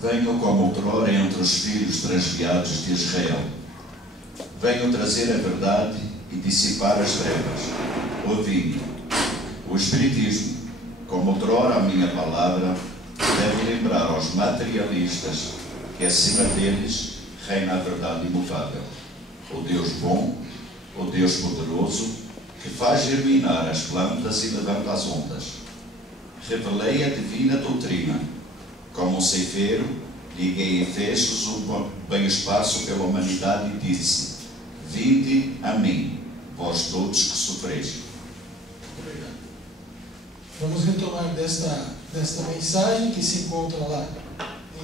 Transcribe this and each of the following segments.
Venho como outrora entre os filhos transviados de Israel. Venho trazer a verdade e dissipar as trevas. Ouvi o Espiritismo, como outrora a minha palavra, deve lembrar aos materialistas que acima deles reina a verdade imufável. O Deus bom, o Deus poderoso, que faz germinar as plantas e levanta as ondas. Revelei a divina doutrina. Como um ceifeiro, liguei em fechos o bem espaço pela humanidade e disse: vinde a mim, vós todos que sofreis. Obrigado. Vamos retomar desta mensagem que se encontra lá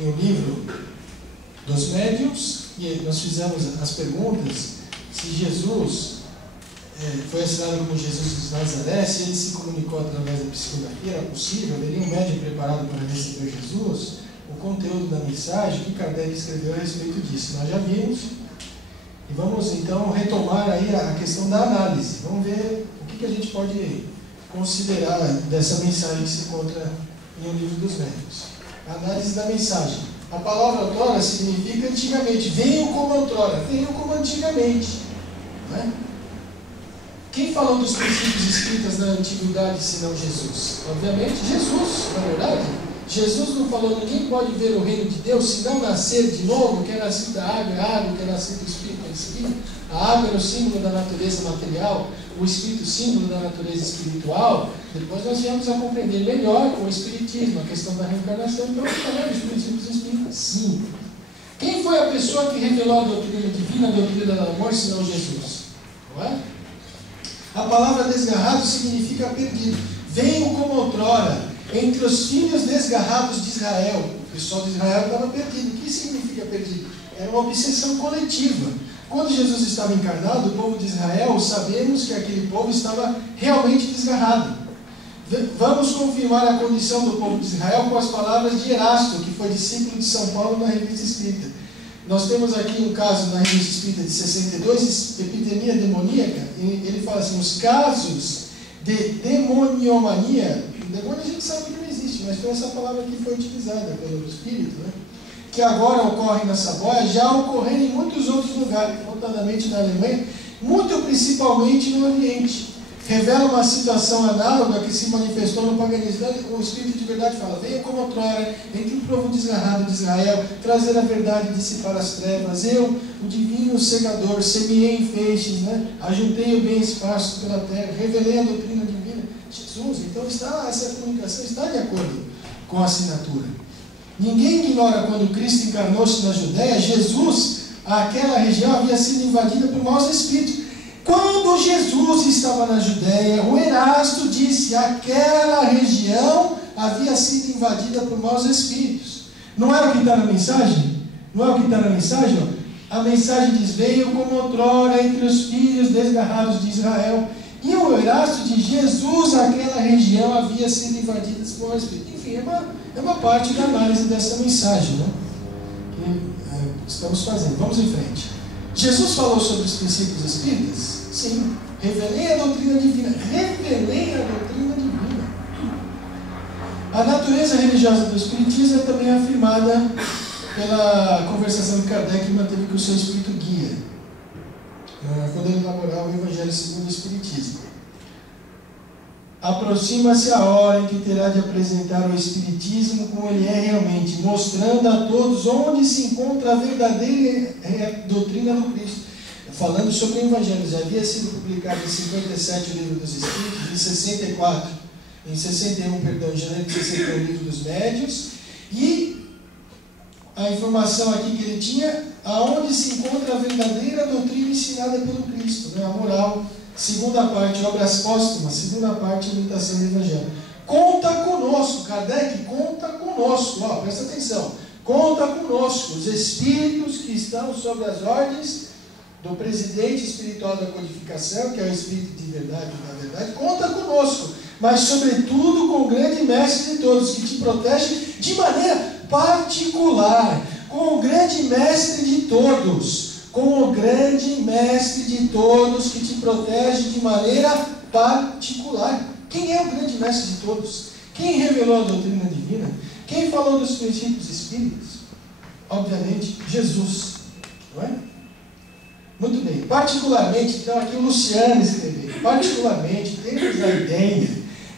em O Livro dos Médiuns, e nós fizemos as perguntas se Jesus foi assinado como Jesus de Nazaré, se ele se comunicou através da psicografia, era possível, haveria um médium preparado para receber Jesus. O conteúdo da mensagem que Kardec escreveu a respeito disso nós já vimos, e vamos então retomar aí a questão da análise. Vamos ver o que a gente pode considerar dessa mensagem que se encontra em O Livro dos Médiuns. A análise da mensagem. A palavra outrora significa antigamente. Venho como outrora, venho como antigamente, não é? Quem falou dos princípios espíritas na antiguidade, senão Jesus? Obviamente, Jesus, na verdade. Jesus não falou: ninguém pode ver o reino de Deus se não nascer de novo, que é nascido da água, a água que é nascido do Espírito, é Espírito. A água era o símbolo da natureza material, o Espírito o símbolo da natureza espiritual. Depois nós viemos a compreender melhor com o Espiritismo, a questão da reencarnação. Então, falando dos princípios espíritas, sim. Quem foi a pessoa que revelou a doutrina divina, a doutrina do amor, senão Jesus? Não é? A palavra desgarrado significa perdido. Venho como outrora, entre os filhos desgarrados de Israel. O pessoal de Israel estava perdido. O que significa perdido? Era uma obsessão coletiva. Quando Jesus estava encarnado, o povo de Israel, sabemos que aquele povo estava realmente desgarrado. Vamos confirmar a condição do povo de Israel com as palavras de Erasto, que foi discípulo de São Paulo na Revista Espírita. Nós temos aqui um caso na Revista Espírita de 62, epidemia demoníaca. Ele fala assim: os casos de demoniomania. Demônio a gente sabe que não existe, mas foi essa palavra que foi utilizada pelo Espírito, né? Que agora ocorrem na Saboia, já ocorreram em muitos outros lugares, notadamente na Alemanha, muito principalmente no Oriente. Revela uma situação análoga que se manifestou no paganismo. O Espírito de verdade fala: venha como outrora, entre o povo desgarrado de Israel, trazer a verdade e dissipar as trevas. Eu, o divino segador, semeei em feixes, né? Ajuntei o bem esparso pela terra, revelei a doutrina divina. Jesus, então essa comunicação está de acordo com a assinatura. Ninguém ignora quando Cristo encarnou-se na Judéia, Jesus, aquela região havia sido invadida por maus espíritos. Quando Jesus estava na Judéia, o Erasto disse: aquela região havia sido invadida por maus espíritos. Não é o que está na mensagem? Não é o que está na mensagem? Ó? A mensagem diz: veio como outrora entre os filhos desgarrados de Israel. E o Erasto diz: Jesus, aquela região havia sido invadida por maus espíritos. Enfim, é uma parte da análise dessa mensagem, né? Que estamos fazendo. Vamos em frente. Jesus falou sobre os princípios espíritas? Sim. Revelei a doutrina divina. Revelei a doutrina divina. A natureza religiosa do Espiritismo é também afirmada pela conversação que Kardec manteve com o seu espírito guia, quando ele elaborava o Evangelho segundo o Espiritismo. Aproxima-se a hora em que terá de apresentar o Espiritismo como ele é realmente, mostrando a todos onde se encontra a verdadeira doutrina do Cristo. Falando sobre o Evangelho, já havia sido publicado em 57 o Livro dos Espíritos, em 64, em 61, perdão, em janeiro de 61 o Livro dos Médiuns, e a informação aqui que ele tinha, aonde se encontra a verdadeira doutrina ensinada pelo Cristo, né? A moral. Segunda parte, obras póstumas. Segunda parte, imitação do Evangelho. Conta conosco, Kardec conta conosco. Ó, presta atenção. Conta conosco, os espíritos que estão sob as ordens do presidente espiritual da codificação, que é o Espírito de verdade e da verdade. Conta conosco, mas sobretudo com o grande mestre de todos, que te protege de maneira particular. Com o grande mestre de todos. Com o grande mestre de todos que te protege de maneira particular. Quem é o grande mestre de todos? Quem revelou a doutrina divina? Quem falou dos princípios espíritas? obviamente, Jesus. Não é? Muito bem. Particularmente, então aqui o Luciano escreveu, particularmente temos a ideia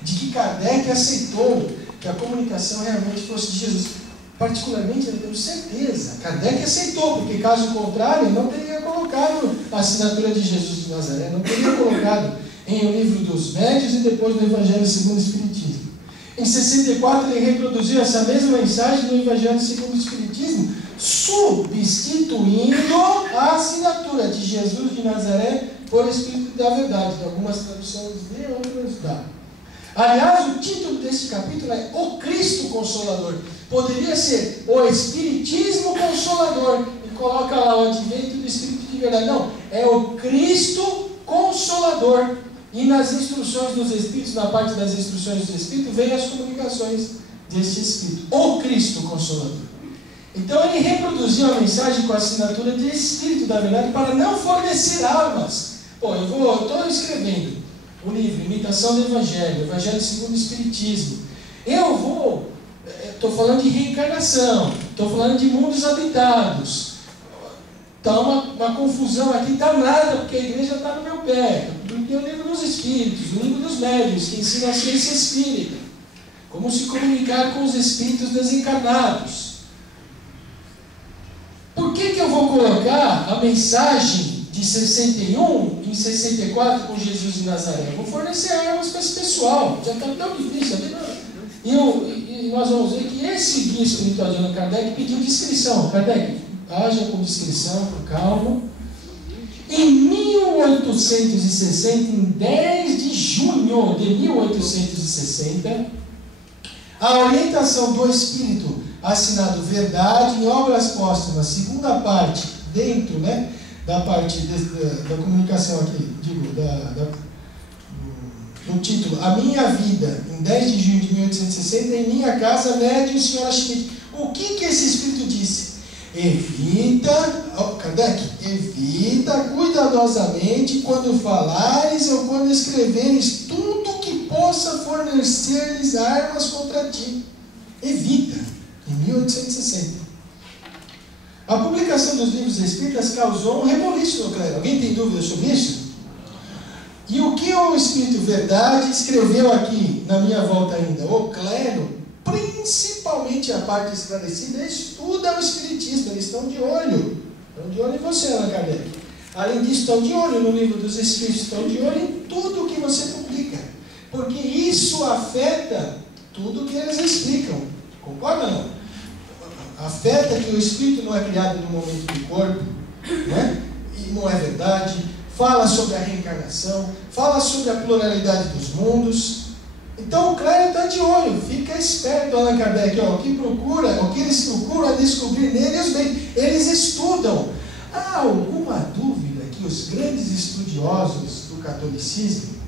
de que Kardec aceitou que a comunicação realmente fosse de Jesus. Particularmente, nós temos certeza. Kardec aceitou, porque caso contrário, não teria colocado a assinatura de Jesus de Nazaré, não teria colocado em O Livro dos Médios e depois no Evangelho segundo o Espiritismo. Em 64, ele reproduziu essa mesma mensagem no Evangelho segundo o Espiritismo, substituindo a assinatura de Jesus de Nazaré por Espírito da Verdade. De algumas traduções lê, outras dá. Aliás, o título desse capítulo é O Cristo Consolador. Poderia ser O Espiritismo Consolador. E coloca lá o advento do Espírito de Verdade. Não, é o Cristo Consolador. E nas instruções dos Espíritos, na parte das instruções dos Espíritos, vem as comunicações deste Espírito. O Cristo Consolador. Então ele reproduziu a mensagem com a assinatura de Espírito da Verdade para não fornecer armas. Bom, eu estou escrevendo o livro Imitação do Evangelho, Evangelho segundo o Espiritismo. Estou falando de reencarnação, estou falando de mundos habitados. Está uma confusão aqui danada, porque a igreja está no meu pé. Porque o livro dos Espíritos, o livro dos Médios, que ensina a ciência espírita, como se comunicar com os espíritos desencarnados. Por que eu vou colocar a mensagem de 61 em 64 com Jesus de Nazaré? Eu vou fornecer armas para esse pessoal. Já está tão difícil. E nós vamos ver que esse guia espiritual de Allan Kardec pediu discrição. Kardec, haja com discrição, com calma. Em 1860, em 10 de junho de 1860, a orientação do Espírito, assinado Verdade em Obras Póstumas, segunda parte, dentro, né, da parte da comunicação aqui, digo, no título, A Minha Vida, em 10 de junho de 1860, em minha casa, médium, senhora Schmidt. O que esse Espírito disse? Kardec, evita cuidadosamente quando falares ou quando escreveres tudo que possa fornecer-lhes armas contra ti. Evita, em 1860. A publicação dos livros espíritas causou um reboliço no clero. Alguém tem dúvida sobre isso? E o que o Espírito Verdade escreveu aqui, na minha volta ainda? O clero, principalmente a parte esclarecida, estuda o Espiritismo. Eles estão de olho. Estão de olho em você, Allan Kardec. Além disso, estão de olho no Livro dos Espíritos. Estão de olho em tudo que você publica. Porque isso afeta tudo que eles explicam. Concorda ou não? Afeta que o Espírito não é criado no momento do corpo, né? E não é verdade. Fala sobre a reencarnação, fala sobre a pluralidade dos mundos. Então o clero está de olho, fica esperto, Allan Kardec, o que eles procuram é descobrir nele os bens. Eles estudam. Há alguma dúvida que os grandes estudiosos do catolicismo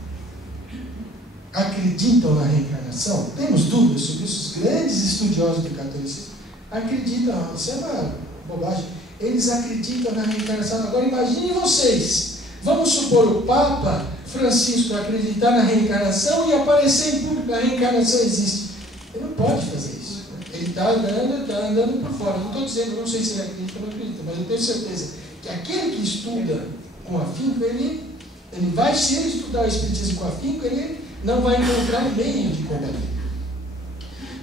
acreditam na reencarnação? Temos dúvidas sobre isso? Os grandes estudiosos do catolicismo acreditam, isso é uma bobagem. Eles acreditam na reencarnação. Agora imaginem vocês. Vamos supor o Papa Francisco acreditar na reencarnação e aparecer em público, a reencarnação existe. Ele não pode fazer isso. Ele está andando por fora. Não estou dizendo, não sei se ele acredita ou não acredita, mas eu tenho certeza que aquele que estuda com afinco, ele vai, se ele estudar o Espiritismo com afinco, ele não vai encontrar meio de combater.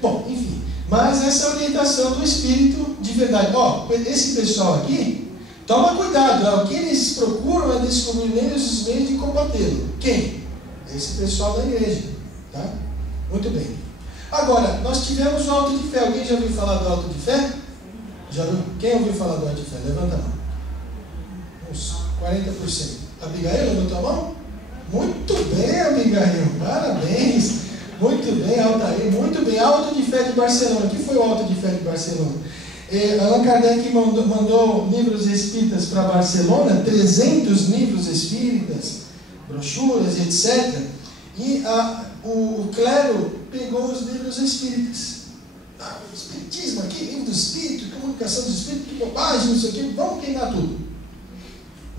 Bom, enfim, mas essa orientação do Espírito de Verdade. Esse pessoal aqui, toma cuidado, o que eles procuram é descobrir neles os meios de combatê-lo. Quem? Esse pessoal da igreja. Tá? Muito bem. Agora, nós tivemos o auto de fé. Alguém já ouviu falar do auto de fé? Já viu? Quem ouviu falar do auto de fé? Levanta a mão. Uns 40%. Abigail, levantou a mão? Muito bem, Abigail. Parabéns. Muito bem, Altair. Muito bem. Auto de fé de Barcelona. O que foi o auto de fé de Barcelona? Allan Kardec mandou livros espíritas para Barcelona, 300 livros espíritas, brochuras, etc. E o clero pegou os livros espíritas. O espiritismo aqui, livro do espírito, comunicação do espírito, que bobagem, não sei o que, vamos queimar tudo.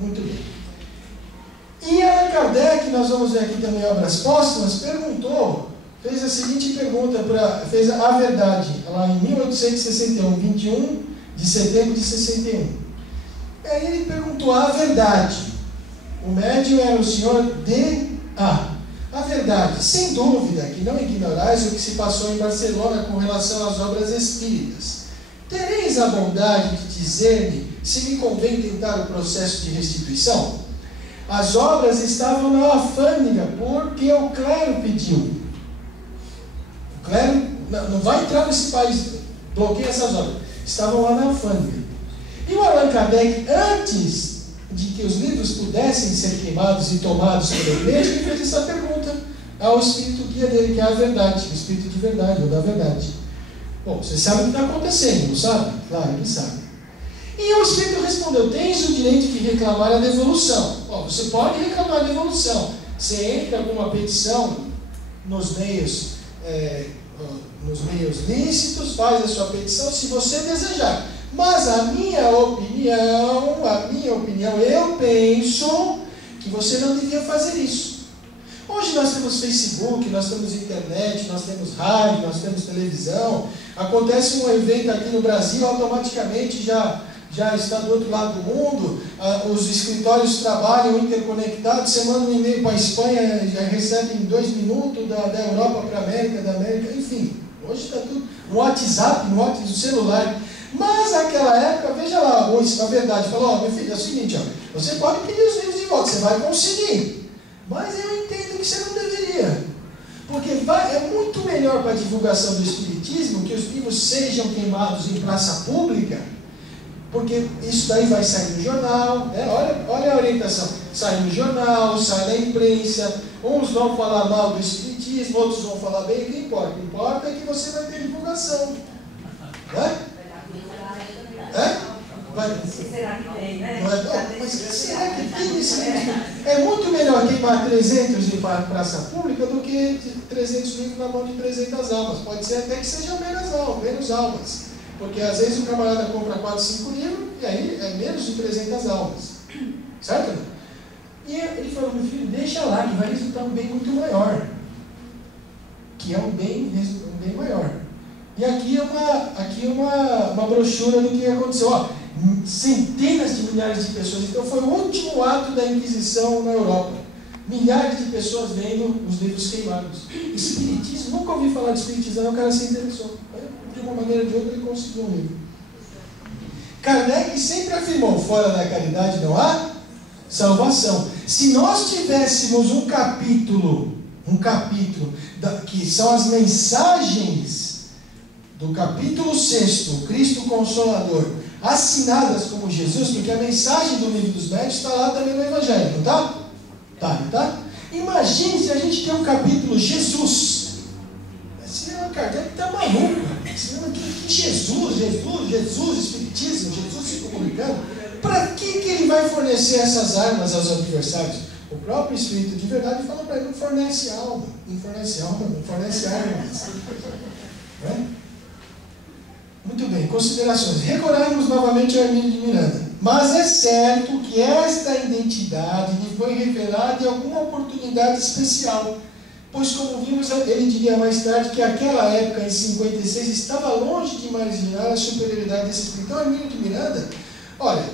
Muito bem. E Allan Kardec, nós vamos ver aqui também Obras Póstumas, fez a seguinte pergunta, fez a verdade, lá em 1861, 21 de setembro de 61. Aí ele perguntou a verdade. O médium era o senhor D.A. A verdade, sem dúvida, que não ignorais o que se passou em Barcelona com relação às obras espíritas. Tereis a bondade de dizer-me se me convém tentar o processo de restituição? As obras estavam na alfândega porque o clero pediu. O clero não vai entrar nesse país, bloqueia essas obras. Estavam lá na alfândega. E o Allan Kardec, antes de que os livros pudessem ser queimados e tomados pela igreja, ele fez essa pergunta ao espírito guia dele, que é a verdade, o espírito de verdade, ou da verdade. Bom, você sabe o que está acontecendo, não sabe? Claro, ele sabe. E o espírito respondeu: tens o direito de reclamar a devolução. Você pode reclamar a devolução. Você entra com uma petição nos meios lícitos, faz a sua petição se você desejar. Mas a minha opinião, eu penso que você não devia fazer isso. Hoje nós temos Facebook, nós temos internet, nós temos rádio, nós temos televisão. Acontece um evento aqui no Brasil, automaticamente já está do outro lado do mundo. Os escritórios trabalham interconectados. Você manda um e-mail para a Espanha, já recebe em 2 minutos, da Europa para a América, da América, enfim. Hoje está tudo no WhatsApp, no celular. Mas naquela época, veja lá, a verdade, falou: meu filho, é o seguinte, você pode pedir os livros de volta, você vai conseguir. Mas eu entendo que você não deveria. Porque é muito melhor para a divulgação do Espiritismo que os livros sejam queimados em praça pública, porque isso daí vai sair no jornal, né? Olha a orientação, sai no jornal, sai na imprensa, uns vão falar mal do Espiritismo, outros vão falar bem, o que importa? O que importa é que você vai ter divulgação, né? Será que tem, né? Mas será que tem esse livro? É muito melhor queimar 300 em praça pública do que 300 livros na mão de 300 almas. Pode ser até que sejam menos almas. Porque às vezes o camarada compra 4, 5 livros e aí é menos de 300 almas. Certo? E ele falou: meu filho, deixa lá, que vai resultar um bem muito maior. Que é um bem maior. E aqui é uma brochura do que aconteceu. Centenas de milhares de pessoas. Então foi o último ato da Inquisição na Europa. Milhares de pessoas vendo os livros queimados. Espiritismo, nunca ouvi falar de espiritismo, o cara se interessou. De uma maneira ou de outra ele conseguiu um livro. Kardec sempre afirmou: fora da caridade não há salvação. Se nós tivéssemos um capítulo que são as mensagens do capítulo 6, o Cristo Consolador, assinadas como Jesus, porque a mensagem do livro dos médios está lá também no Evangelho, não está? Tá? Imagine se a gente tem um capítulo Jesus. Esse Kardec está maluco. Que Jesus, Espiritismo, Jesus se comunicando. Para que ele vai fornecer essas armas aos adversários? O próprio Espírito de verdade fala para ele: não fornece alma, não fornece armas. Muito bem, considerações. Recorremos novamente ao Hermínio de Miranda. Mas é certo que esta identidade lhe foi revelada em alguma oportunidade especial, pois, como vimos, ele diria mais tarde que aquela época, em 56, estava longe de imaginar a superioridade desse espírito. Então, Hermínio de Miranda, olha,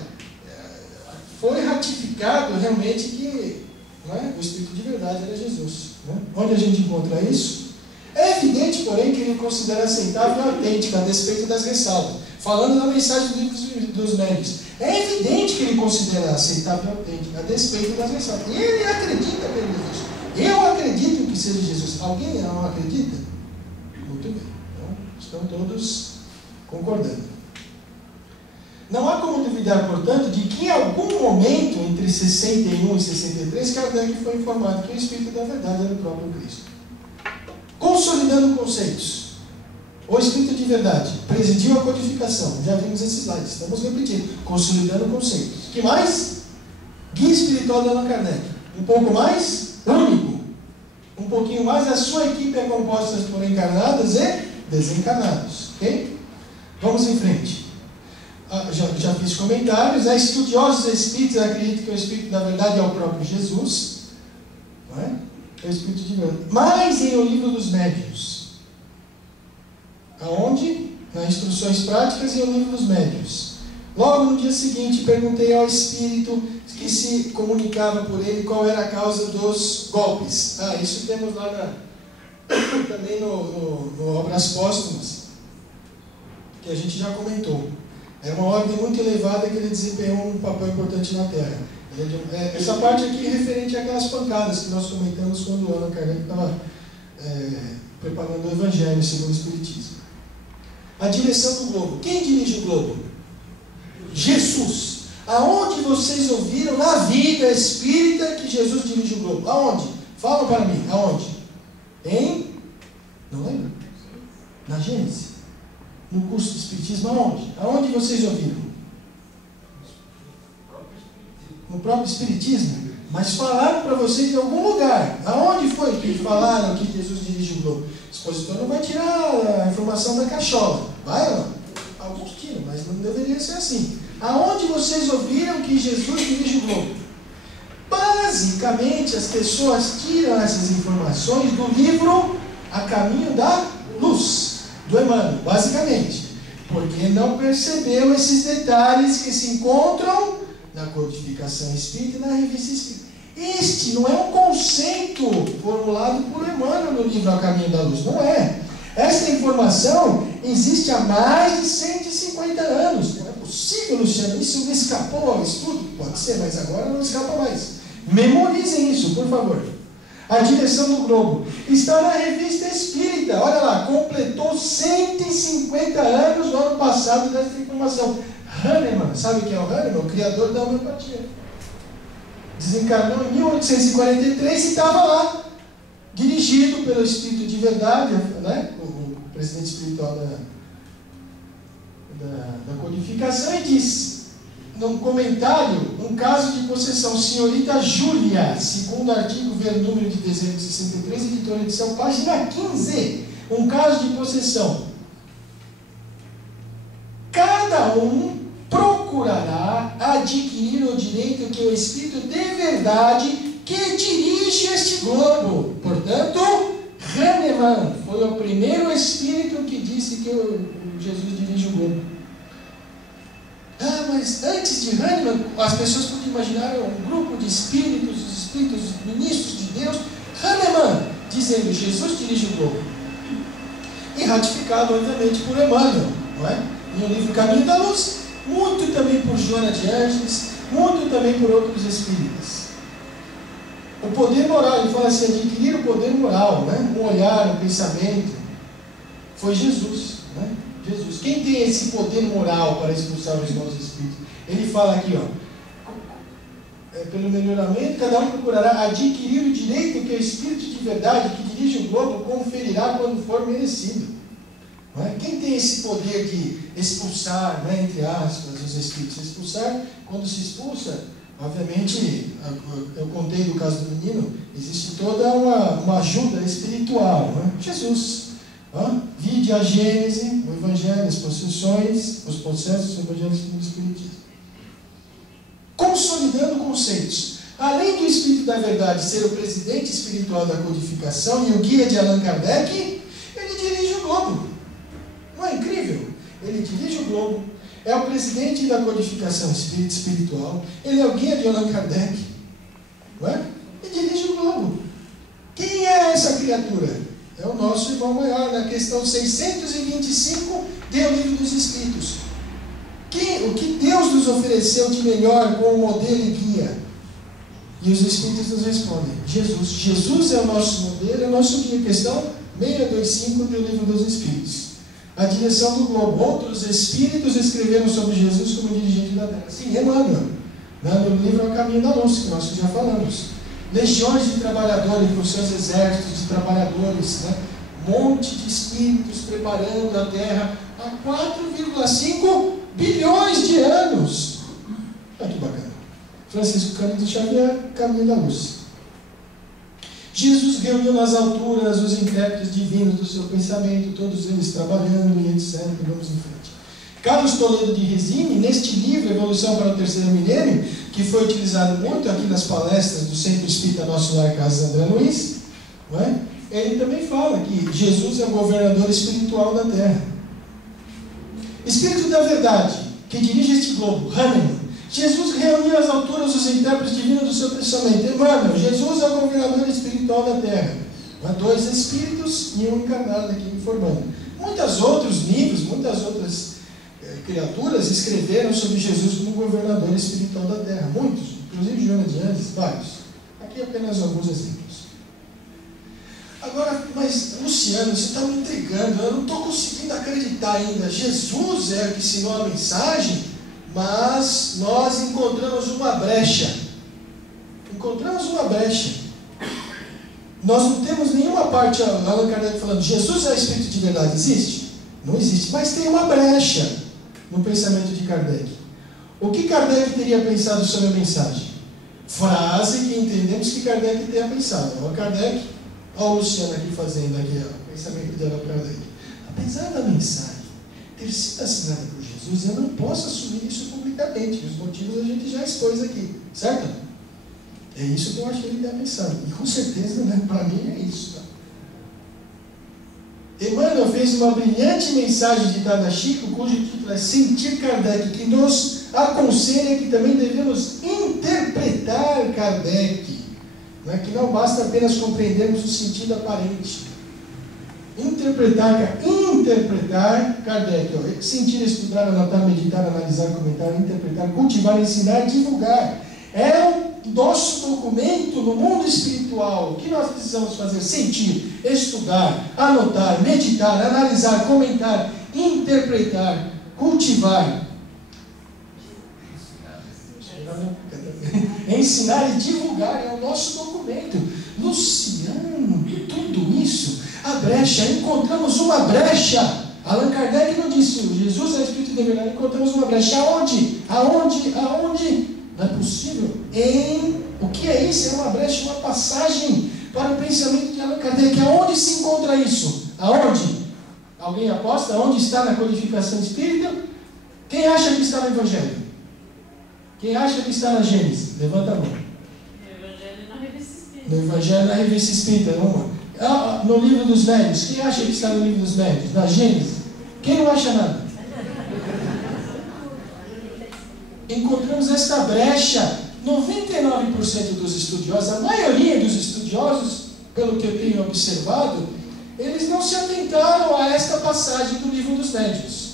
foi ratificado realmente que o espírito de verdade era Jesus. Onde a gente encontra isso? É evidente, porém, que ele considera aceitável e autêntica, a despeito das ressalvas. Falando da mensagem dos médios, é evidente que ele considera aceitável e autêntica, a despeito das ressalvas. E ele acredita que é Jesus. Eu acredito que seja Jesus. Alguém não acredita? Muito bem. Então, estão todos concordando. Não há como duvidar, portanto, de que em algum momento, entre 61 e 63, Kardec foi informado que o Espírito da Verdade era o próprio Cristo. Consolidando conceitos. O Espírito de Verdade presidiu a codificação. Já vimos esses slides. Estamos repetindo. Consolidando conceitos. O que mais? Guia espiritual de Allan Kardec. Um pouco mais? Único. Um pouquinho mais, a sua equipe é composta por encarnados e desencarnados. Ok? Vamos em frente. Já fiz comentários. Estudiosos espíritos acreditam que o Espírito da Verdade é o próprio Jesus. Não é? É o Espírito de Verdade. Mas em O Livro dos Médiuns, aonde Instruções Práticas e o Livro dos Médiuns. Logo no dia seguinte, perguntei ao Espírito que se comunicava por ele qual era a causa dos golpes. Isso temos lá também no Obras Póstumas, que a gente já comentou. É uma ordem muito elevada que ele desempenhou um papel importante na Terra. Essa parte aqui é referente àquelas pancadas que nós comentamos quando o Allan Kardec estava preparando o Evangelho segundo o Espiritismo. A direção do globo. Quem dirige o globo? Jesus. Aonde vocês ouviram na vida espírita que Jesus dirige o globo? Aonde? Falam para mim. Aonde? Não lembro? Na Gênesis. No curso de Espiritismo, aonde? Aonde vocês ouviram? No próprio Espiritismo. Mas falaram para vocês em algum lugar. Aonde foi que falaram que Jesus dirige o globo? O expositor não vai tirar a informação da cachola. Vai ou não? Alguns tiram, mas não deveria ser assim. Aonde vocês ouviram que Jesus dirige o globo? Basicamente, as pessoas tiram essas informações do livro A Caminho da Luz, do Emmanuel, basicamente. Porque não percebeu esses detalhes que se encontram na codificação espírita e na revista espírita. Este não é um conceito formulado por Emmanuel no livro A Caminho da Luz, não é. Esta informação existe há mais de 150 anos. Não é possível, Luciano, isso me escapou ao estudo? Pode ser, mas agora não escapa mais. Memorizem isso, por favor. A direção do globo está na revista espírita. Olha lá, completou 150 anos no ano passado dessa informação. Hahnemann, sabe quem é o Hahnemann? O criador da homeopatia. Desencarnou em 1843 e estava lá, dirigido pelo Espírito de Verdade, né? O presidente espiritual da codificação, e diz, num comentário, um caso de possessão, senhorita Júlia, segundo artigo, ver número de dezembro de 63, editora edição, página 15, um caso de possessão. Cada um procurará adquirir o direito que o Espírito de Verdade que dirige este globo. Portanto, Hahnemann foi o primeiro Espírito que disse que Jesus dirige o globo. Mas antes de Hahnemann, as pessoas podiam imaginar um grupo de espíritos, os espíritos ministros de Deus. Hahnemann dizendo Jesus dirige o globo. E ratificado, obviamente, por Emmanuel, não é? No livro Caminho da Luz, muito também por Joana de Ângeles, muito também por outros espíritas. O poder moral, ele fala assim, adquirir o poder moral, né? Um olhar, um pensamento, foi Jesus, né? Jesus. Quem tem esse poder moral para expulsar os maus espíritos? Ele fala aqui, pelo melhoramento, cada um procurará adquirir o direito que o Espírito de Verdade, que dirige o globo, conferirá quando for merecido. Não é? Quem tem esse poder de expulsar, né, entre aspas, os espíritos? Expulsar, quando se expulsa, obviamente, eu contei do caso do menino, existe toda uma ajuda espiritual, né? Jesus. Vide a Gênese, o Evangelho, as possessões, os processos do Evangelho segundo o Espiritismo. Consolidando conceitos. Além do Espírito da Verdade ser o presidente espiritual da codificação e o guia de Allan Kardec, ele dirige o globo. Não é incrível? Ele dirige o globo, é o presidente da codificação espiritual, ele é o guia de Allan Kardec, não é? E dirige o globo. Quem é essa criatura? É o nosso irmão maior, na questão 625 do Livro dos Espíritos. O que Deus nos ofereceu de melhor como modelo e guia? E os Espíritos nos respondem, Jesus. Jesus é o nosso modelo, é o nosso guia. Questão 625 do Livro dos Espíritos. A direção do globo. Outros Espíritos escreveram sobre Jesus como dirigente da Terra. Sim, Emmanuel, no livro A Caminho da Luz, que nós já falamos. Legiões de trabalhadores, com seus exércitos de trabalhadores, né? Monte de espíritos preparando a Terra há 4,5 bilhões de anos. Olha que bacana. Francisco Cândido Xavier, Caminho da Luz. Jesus reuniu nas alturas os intérpretes divinos do seu pensamento, todos eles trabalhando e etc. Vamos em frente. Carlos Toledo de Resine, neste livro, Evolução para o Terceiro Milênio, que foi utilizado muito aqui nas palestras do Centro Espírita Nosso Lar, Casa André Luiz, não é? Ele também fala que Jesus é o governador espiritual da Terra. Espírito da verdade, que dirige este globo, Hahnemann. Jesus reuniu às alturas os intérpretes divinos do seu testamento. Emmanuel, Jesus é o governador espiritual da terra. Há dois espíritos e um encarnado aqui informando. Muitos outros livros, muitas outras criaturas escreveram sobre Jesus como governador espiritual da terra. Muitos, inclusive Joana de Andes, vários. Aqui apenas alguns exemplos. Agora, mas Luciano, você está me intrigando, eu não estou conseguindo acreditar ainda. Jesus é o que ensinou a mensagem, mas nós encontramos uma brecha. Encontramos uma brecha. Nós não temos nenhuma parte, Allan Kardec falando, Jesus é o Espírito de verdade, existe? Não existe, mas tem uma brecha no pensamento de Kardec. O que Kardec teria pensado sobre a mensagem? Frase que entendemos que Kardec tenha pensado. Olha Kardec, olha o Luciano aqui fazendo aqui, o pensamento de Allan Kardec. Apesar da mensagem ter sido assinada por Jesus, eu não posso assumir isso publicamente. Os motivos a gente já expôs aqui, certo? É isso que eu acho que ele deve pensar. E com certeza, né, para mim é isso. Tá? Emmanuel fez uma brilhante mensagem de Dada Chico, cujo título é Sentir Kardec, que nos aconselha que também devemos interpretar Kardec. Né, que não basta apenas compreendermos o sentido aparente. Interpretar Kardec. Ó, sentir, estudar, anotar, meditar, analisar, comentar, interpretar, cultivar, ensinar, divulgar. É o nosso documento no mundo espiritual. O que nós precisamos fazer? Sentir, estudar, anotar, meditar, analisar, comentar, interpretar, cultivar, ensinar e divulgar. É o nosso documento. Luciano, tudo isso, a brecha, encontramos uma brecha. Allan Kardec não disse, Jesus é o Espírito de verdade, encontramos uma brecha. Aonde? Não é possível. O que é isso? É uma brecha, uma passagem para o pensamento de Allan Kardec. Aonde se encontra isso? Aonde? Alguém aposta? Onde está na codificação espírita? Quem acha que está no Evangelho? Quem acha que está na Gênesis? Levanta a mão. No Evangelho na Revista Espírita. No Evangelho na Revista Espírita, vamos. No Livro dos Médiuns. Quem acha que está no Livro dos Médiuns? Na Gênesis? Quem não acha nada? Encontramos esta brecha. 99% dos estudiosos, a maioria dos estudiosos, pelo que eu tenho observado, eles não se atentaram a esta passagem do Livro dos Médiuns.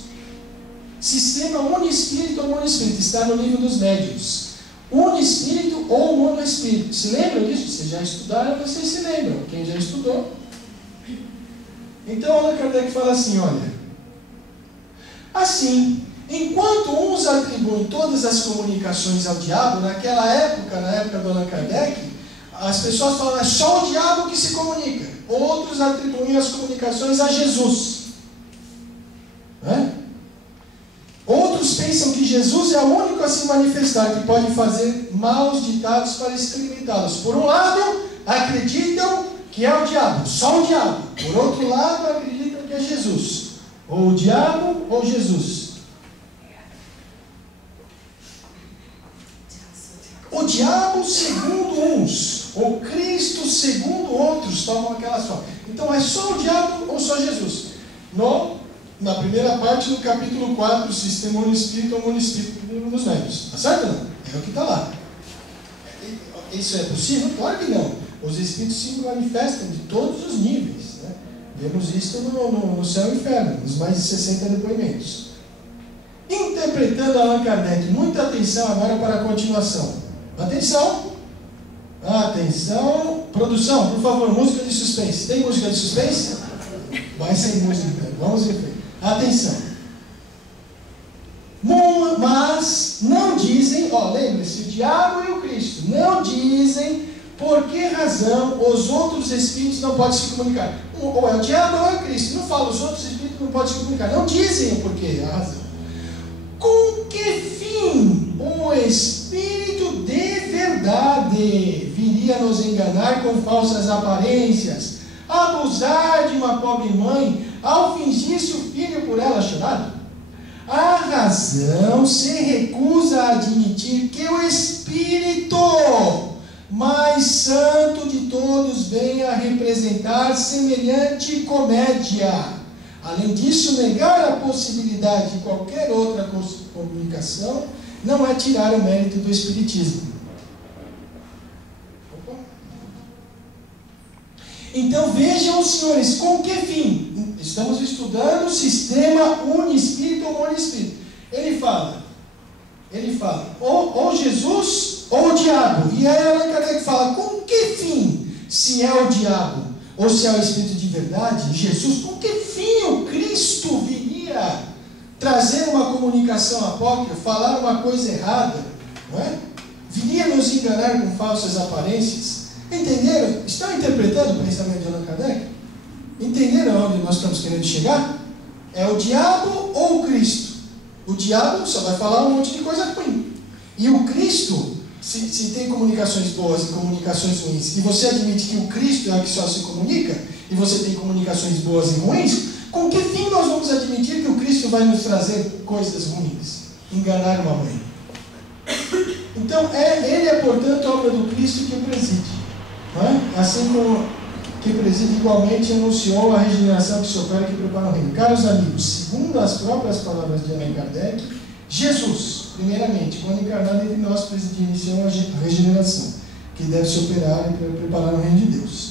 Sistema uniespírito ou monoespírito está no Livro dos Médiuns. Uniespírito ou monoespírito. Se lembram disso? Vocês já estudaram, vocês se lembram. Quem já estudou? Então, Allan Kardec fala assim, olha. Assim, enquanto uns atribuem todas as comunicações ao diabo, naquela época, na época do Allan Kardec, as pessoas falam, é só o diabo que se comunica. Outros atribuem as comunicações a Jesus. Né? Outros pensam que Jesus é o único a se manifestar, que pode fazer maus ditados para experimentá-los. Por um lado, acreditam que é o diabo, só o diabo. Por outro lado, acreditam que é Jesus. Ou o diabo ou Jesus. O diabo segundo uns, ou Cristo segundo outros, tomam aquelas formas. Então é só o diabo ou só Jesus? Na primeira parte do capítulo 4, Sistema Uniespírito ou Monoespírito do Livro dos Médiuns. Está certo ou não? É o que está lá. Isso é possível? Claro que não. Os Espíritos se manifestam de todos os níveis. Né? Vemos isso no céu e inferno, nos mais de 60 depoimentos. Interpretando Allan Kardec, muita atenção agora para a continuação. Atenção! Atenção! Produção, por favor, música de suspense. Tem música de suspense? Vai sem música. Vamos ver. Atenção! Mas não dizem, lembre-se, o diabo e o Cristo, não dizem por que razão os outros espíritos não podem se comunicar. Ou é o diabo ou é o Cristo. Não fala, os outros espíritos não podem se comunicar. Não dizem o porquê, a razão. Com que fim o Espírito de verdade viria nos enganar com falsas aparências, abusar de uma pobre mãe ao fingir-se o filho por ela chorado? A razão se recusa a admitir que o Espírito mais santo de todos venha a representar semelhante comédia. Além disso, negar a possibilidade de qualquer outra comunicação não é tirar o mérito do Espiritismo. Então vejam, senhores, com que fim? Estamos estudando o sistema uniespírito ou monoespírito. Ele fala, ou Jesus ou o diabo. E aí Allan Kardec fala, com que fim? Se é o diabo ou se é o Espírito de verdade, Jesus, com que fim o Cristo viria trazer uma comunicação apócrifa, falar uma coisa errada, não é? Viria nos enganar com falsas aparências? Entenderam? Estão interpretando o pensamento de Allan Kardec? Entenderam onde nós estamos querendo chegar? É o diabo ou o Cristo? O diabo só vai falar um monte de coisa ruim. E o Cristo, se tem comunicações boas e comunicações ruins, e você admite que o Cristo é o que só se comunica, e você tem comunicações boas e ruins, com que fim nós vamos admitir que o Cristo vai nos trazer coisas ruins? Enganar uma mãe. Então, ele é, portanto, a obra do Cristo que o preside. Não é? Assim como que preside igualmente anunciou a regeneração que se opera e que prepara o reino. Caros amigos, segundo as próprias palavras de Allan Kardec, Jesus, primeiramente, quando encarnado entre nós, presidiu e iniciou a regeneração, que deve se operar e preparar o reino de Deus.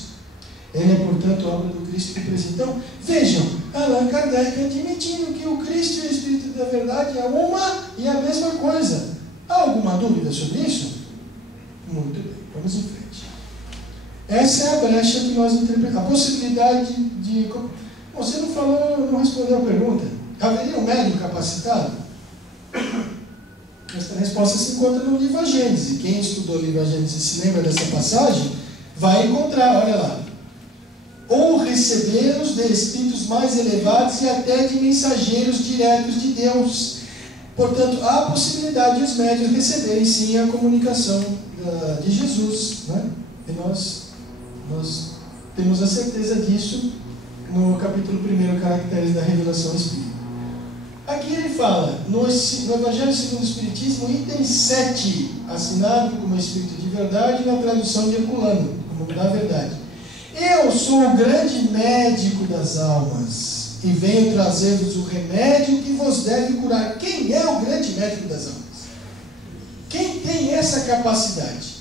Ele é, portanto, a obra do Cristo que preside. Então, vejam, Allan Kardec admitindo que o Cristo e o Espírito da Verdade é uma e a mesma coisa. Há alguma dúvida sobre isso? Muito bem, vamos em frente. Essa é a brecha que nós interpretamos. A possibilidade de... Você não falou, não respondeu a pergunta. Haveria um médium capacitado? Essa resposta se encontra no livro A Gênese. Quem estudou o livro A Gênese e se lembra dessa passagem, vai encontrar, olha lá. Ou recebê-los de espíritos mais elevados e até de mensageiros diretos de Deus. Portanto, há a possibilidade de os médiuns receberem sim a comunicação de Jesus, né? E nós temos a certeza disso no capítulo 1, Caracteres da Revelação Espírita. Aqui ele fala, no Evangelho segundo o Espiritismo, item 7, assinado como Espírito de Verdade, na tradução de Herculano, como da verdade. Eu sou o grande médico das almas, e venho trazer-vos o remédio que vos deve curar. Quem é o grande médico das almas? Quem tem essa capacidade?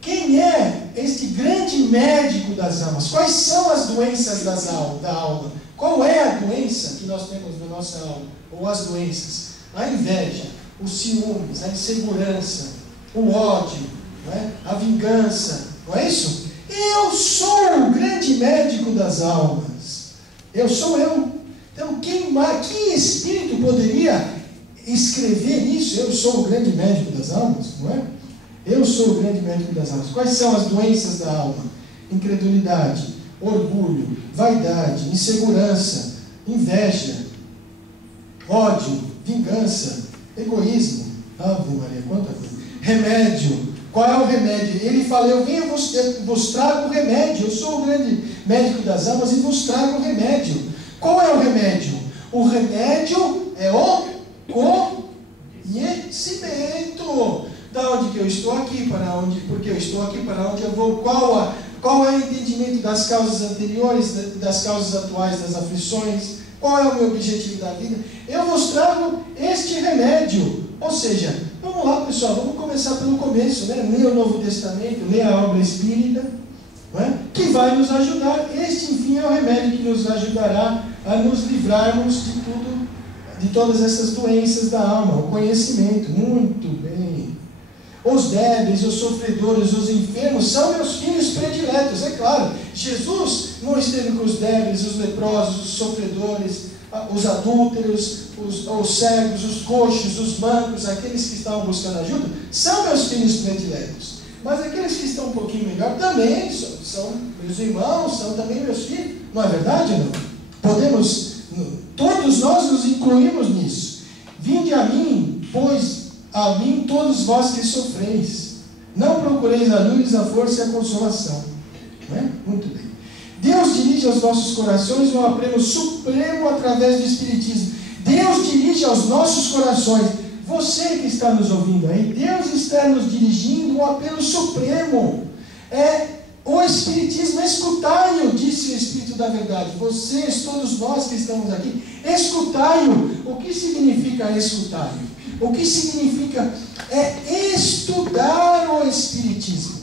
Quem é este grande médico das almas? Quais são as doenças da alma? Qual é a doença que nós temos na nossa alma? Ou as doenças? A inveja, os ciúmes, a insegurança, o ódio, não é? A vingança, não é isso? Eu sou o grande médico das almas. Eu sou eu. Então, que espírito poderia escrever isso? Eu sou o grande médico das almas, não é? Eu sou o grande médico das almas. Quais são as doenças da alma? Incredulidade, orgulho, vaidade, insegurança, inveja, ódio, vingança, egoísmo. Ave Maria, quanta coisa. Remédio. Qual é o remédio? Ele fala, eu venho vos trago o remédio. Eu sou o grande médico das almas e vos trago o remédio. Qual é o remédio? O remédio é o conhecimento. Da onde que eu estou aqui, para onde, porque eu estou aqui, para onde eu vou, qual é o entendimento das causas anteriores, das causas atuais das aflições, qual é o meu objetivo da vida. Eu vos trago este remédio. Ou seja, vamos lá, pessoal, vamos começar pelo começo, né? Ler o Novo Testamento, ler a obra espírita, não é? Que vai nos ajudar. Este, enfim, é o remédio que nos ajudará a nos livrarmos de tudo, de todas essas doenças da alma. O conhecimento, muito bem. Os débeis, os sofredores, os enfermos são meus filhos prediletos, é claro. Jesus não esteve com os débeis, os leprosos, os sofredores, os adúlteros, os cegos, os coxos, os mancos, aqueles que estavam buscando ajuda, são meus filhos prediletos. Mas aqueles que estão um pouquinho melhor também são meus irmãos, são também meus filhos. Não é verdade, não? Todos nós nos incluímos nisso. Vinde a mim, pois a mim todos vós que sofreis. Não procureis a luz, a força e a consolação. Não é? Muito bem. Deus dirige aos nossos corações um apelo supremo através do Espiritismo. Deus dirige aos nossos corações. Você que está nos ouvindo aí, Deus está nos dirigindo um apelo supremo. O Espiritismo, escutai-o, disse o Espírito da Verdade, vocês, todos nós que estamos aqui, escutai-o. O que significa escutai-o? O que significa é estudar o Espiritismo.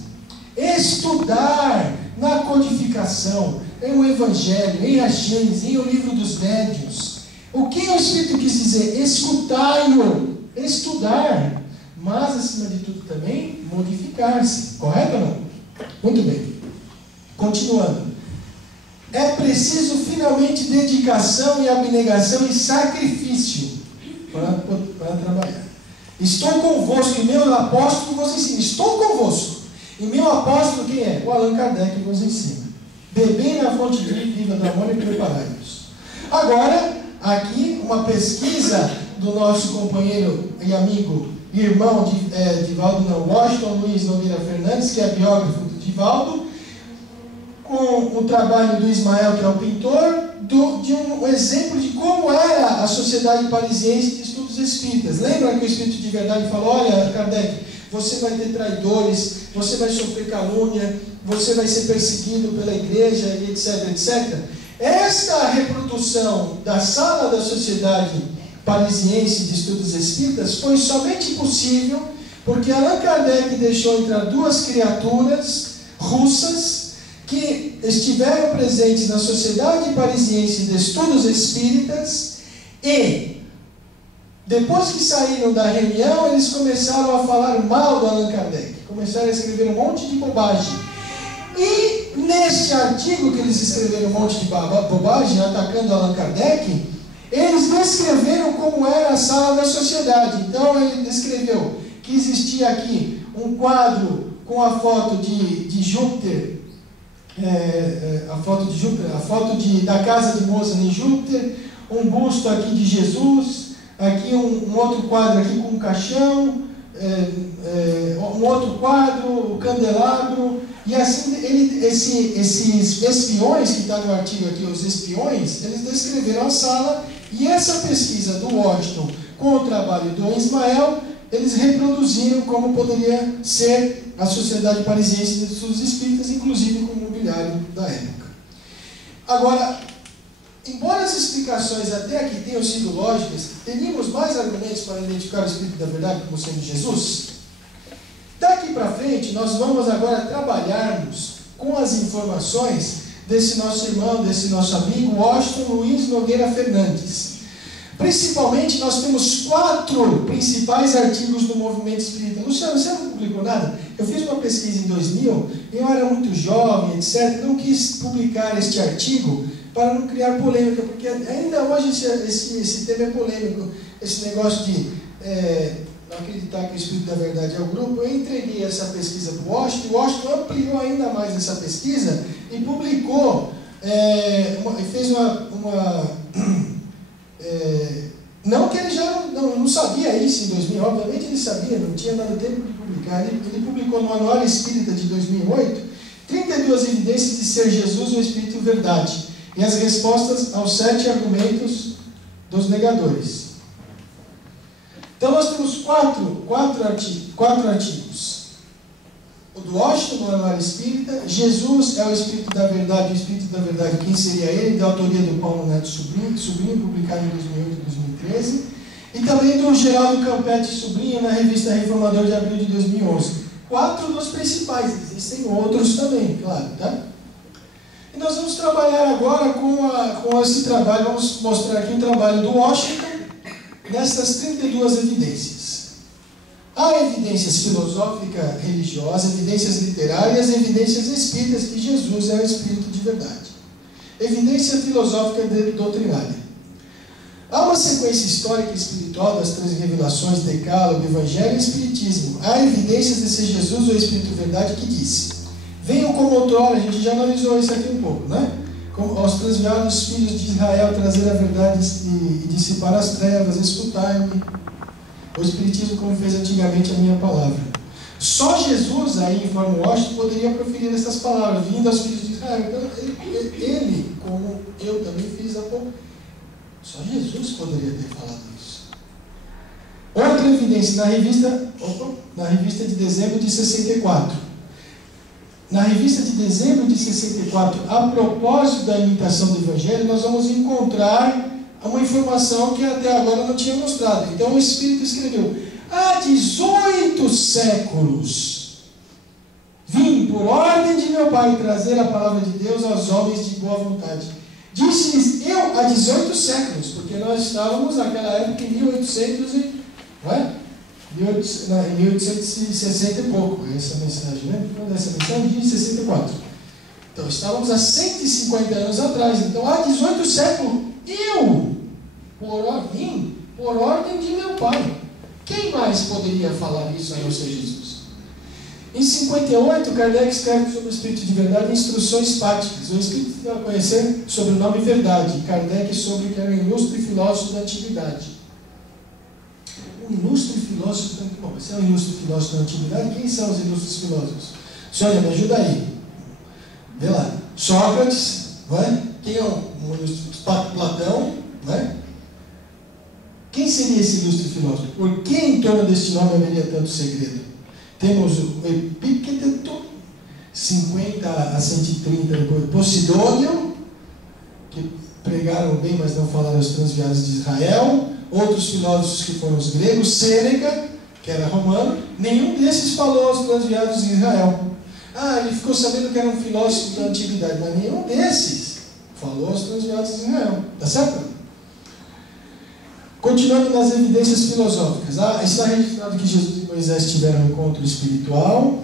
Estudar na codificação, em o Evangelho, em a Gênesis, em o Livro dos Médiuns. O que o Espírito quis dizer? Escutai-o. Estudar. Mas, acima de tudo também, modificar-se. Correto ou não? Muito bem. Continuando. É preciso finalmente dedicação e abnegação e sacrifício para trabalhar. Estou convosco, e meu apóstolo vos ensina. Estou convosco. E meu apóstolo quem é? O Allan Kardec vos ensina. Bebei na fonte viva do amor e preparai-vos. Agora, aqui uma pesquisa do nosso companheiro e amigo, irmão de Divaldo, Washington Luiz Nogueira Fernandes, que é biógrafo do Divaldo, com o trabalho do Ismael, que é o pintor, de um exemplo de como era a Sociedade Parisiense de Estudos Espíritas. Lembra que o Espírito de Verdade falou: olha, Kardec, você vai ter traidores, você vai sofrer calúnia, você vai ser perseguido pela igreja, e etc, etc. Esta reprodução da sala da Sociedade Parisiense de Estudos Espíritas foi somente possível porque Allan Kardec deixou entrar duas criaturas russas que estiveram presentes na Sociedade Parisiense de Estudos Espíritas e, depois que saíram da reunião, eles começaram a falar mal do Allan Kardec. Começaram a escrever um monte de bobagem. E, neste artigo que eles escreveram um monte de bobagem, atacando Allan Kardec, eles descreveram como era a sala da sociedade. Então, ele descreveu que existia aqui um quadro com a foto de Júpiter, a foto da casa de Mozart em Júpiter, um busto aqui de Jesus, aqui um outro quadro aqui com um caixão, um outro quadro, o candelabro, e assim esses espiões que está no artigo aqui, os espiões, eles descreveram a sala, e essa pesquisa do Washington com o trabalho do Ismael, eles reproduziram como poderia ser a Sociedade Parisiense de Estudos Espíritas, inclusive com o mobiliário da época. Agora, embora as explicações até aqui tenham sido lógicas, teríamos mais argumentos para identificar o Espírito da Verdade como sendo Jesus? Daqui para frente, nós vamos agora trabalharmos com as informações desse nosso irmão, desse nosso amigo, Washington Luiz Nogueira Fernandes. Principalmente, nós temos 4 principais artigos do movimento espírita. Luciano, você não publicou nada? Eu fiz uma pesquisa em 2000, eu era muito jovem, etc. Não quis publicar este artigo para não criar polêmica, porque ainda hoje esse tema é polêmico. Esse negócio de não acreditar que o Espírito da Verdade é o grupo. Eu entreguei essa pesquisa para o Washington. O Washington ampliou ainda mais essa pesquisa e publicou, fez não que ele já não sabia isso em 2000, obviamente ele sabia, não tinha dado tempo de publicar. Ele publicou no Anuário Espírita de 2008 32 evidências de ser Jesus o Espírito Verdade e as respostas aos 7 argumentos dos negadores. Então nós temos quatro artigos. O do Washington, no Anuário Espírita, Jesus é o Espírito da Verdade, o Espírito da Verdade, quem seria ele? Da autoria do Paulo Neto Sobrinho, publicado em 2008 e 2013, e também do Geraldo Campetti Sobrinho, na revista Reformador de abril de 2011. 4 dos principais, existem outros também, claro, tá? E nós vamos trabalhar agora com esse trabalho, vamos mostrar aqui o trabalho do Washington, nessas 32 evidências. Há evidências filosóficas, religiosas, evidências literárias, evidências espíritas que Jesus é o Espírito de Verdade. Evidência filosófica doutrinária. Há uma sequência histórica e espiritual das 3 revelações, Decálogo, Evangelho e Espiritismo. Há evidências de ser Jesus o Espírito de Verdade que disse: venham como outrora, a gente já analisou isso aqui um pouco, né? Como aos transviados filhos de Israel trazer a verdade e dissipar as trevas, escutai-me. O Espiritismo, como fez antigamente a minha palavra. Só Jesus, aí informa o Washington, poderia proferir essas palavras, vindo aos filhos de Israel. Então, ele, como eu também fiz há pouco, só Jesus poderia ter falado isso. Outra evidência, na revista de dezembro de 64. na revista de dezembro de 64, a propósito da imitação do Evangelho, nós vamos encontrar uma informação que até agora não tinha mostrado. Então o Espírito escreveu: há 18 séculos vim por ordem de meu Pai trazer a palavra de Deus aos homens de boa vontade. Disse-lhes eu há 18 séculos, porque nós estávamos naquela época em 1860 e pouco, essa mensagem, né? Quando essa mensagem diz 64. Então estávamos há 150 anos atrás. Então há 18 séculos eu vim por ordem de meu Pai. Quem mais poderia falar isso a não ser Jesus? Em 58, Kardec escreve sobre o Espírito de Verdade instruções práticas. O Espírito deu a conhecer sobre o nome Verdade. Kardec sobre que era um ilustre filósofo da Antiguidade. Um ilustre filósofo da Antiguidade. Bom, você é um ilustre filósofo da Antiguidade? Quem são os ilustres filósofos? Sônia, me ajuda aí. Vê lá. Sócrates, não é? Quem é um ilustre? Platão, não é? Quem seria esse ilustre filósofo? Por que em torno deste nome haveria tanto segredo? Temos o Epícteto, 50 a 130 depois, Posidônio, que pregaram bem, mas não falaram os transviados de Israel, outros filósofos que foram os gregos, Sêneca, que era romano, nenhum desses falou aos transviados de Israel. Ele ficou sabendo que era um filósofo da antiguidade, mas nenhum desses falou aos transviados de Israel. Tá certo? Continuando nas evidências filosóficas, está registrado que Jesus e Moisés tiveram um encontro espiritual.